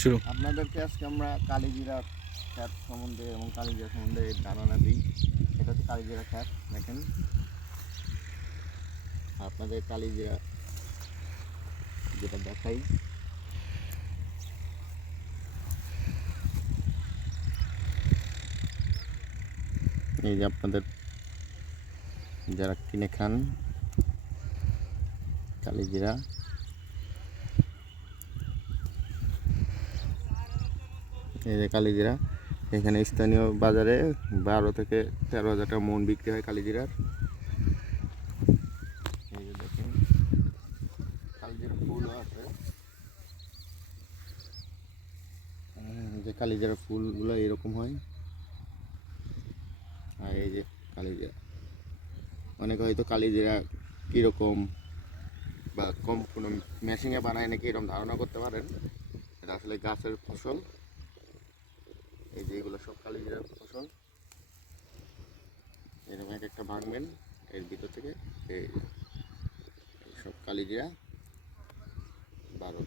শুরু। আপনাদেরকে আজকে আমরা কালিজিরা খ্যাত সম্বন্ধে এবং কালিজিরা সম্বন্ধে ধারণা দিই। এটা হচ্ছে কালিজিরা খ্যাত। দেখেন আপনাদের কালিজিরা যেটা দেখাই, এই যে আপনাদের যারা কিনে খান কালিজিরা, এই যে কালিজিরা এখানে স্থানীয় বাজারে 12 থেকে 13,000 টাকা মন বিক্রি হয় কালিজিরার। এই যে দেখেন কালিজিরা ফুলও আছে, যে কালিজিরা ফুলগুলো এরকম হয়। আর এই যে কালিজিরা, অনেকে হয়তো কালিজিরা কীরকম বা কম কোনো মেশিনে বানায় নাকি এরকম ধারণা করতে পারেন। এটা আসলে গাছের ফসল। এই যে এগুলো সব কালিজিরার ফসল। এরকম এক একটা ভাঙবেন, এর ভিতর থেকে এই সব কালিজিরা 12